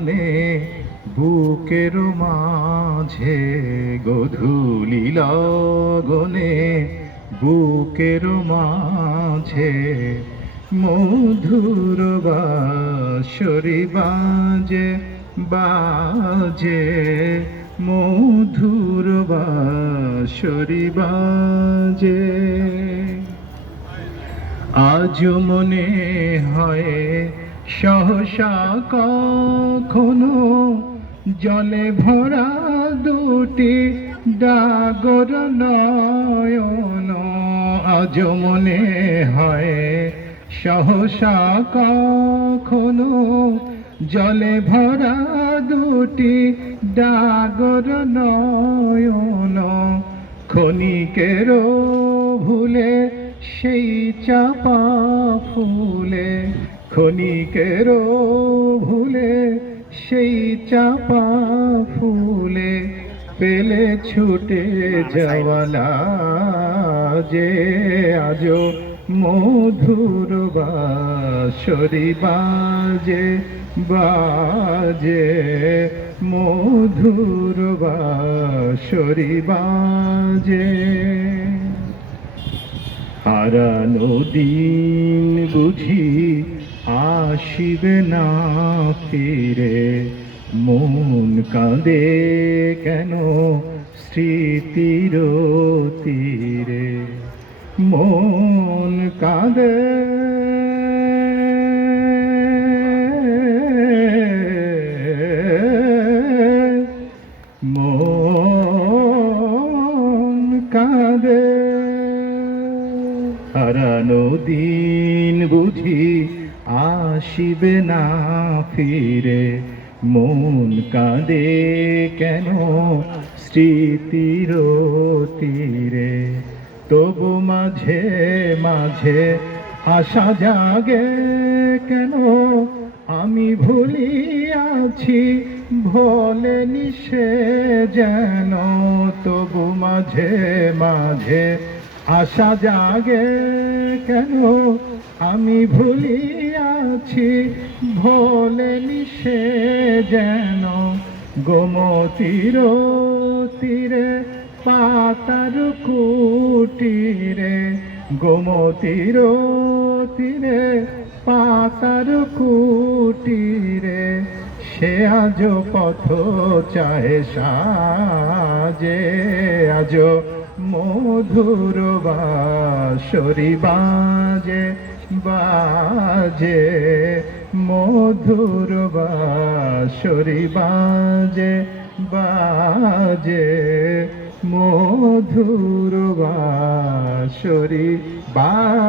গনে বুকের মাঝে গধূলি লগনে বুকের মাঝে মধুর বাঁশরি বাজে বাজে, মধুর বাঁশরি বাজে। আজ মনে হয় সহসা কখনো জলে ভরা দুটি ডাগর নয়ন আজ মনে হয়। সহসা কখনো জলে ভরা দুটি ডাগর নয়ন ক্ষণিকেরও ভুলে সেই চাপা ফুলে ক্ষণিকেরও ভুলে, সেই চাপা ফুলে পেলে ছুটে যাওয়ালা যে আজো মধুর বাঁশরি বাজে বাজে মধুর বাঁশরি বাজে। হারানো দিন বুঝি আসিবে না ফিরে, মন কাঁদে কেন স্মৃতির তীরে মন কাঁদে মন কাঁদে। হারানো দিন বুঝি আসিবে না ফিরে, মন কাঁদে কেন? স্মৃতির তীরে তবু মাঝে মাঝে আশা জাগে কেন? আমি ভুলিয়াছি, ভোলে নিশে যেন, তবু মাঝে মাঝে আশা জাগে কেন? আমি ভুলিয়াছি, ভোলে নিশে যেন। গোমতির তীরে, পাতার কুটিরে। গোমতির তীরে, পাতার কুটিরে। সে আজ পথ চাহে সাজে আজ মধুর বাঁশরি বাজে বাজে। মধুর বাঁশরি বাজে বাজে। মধুর বাঁশরি বাজে।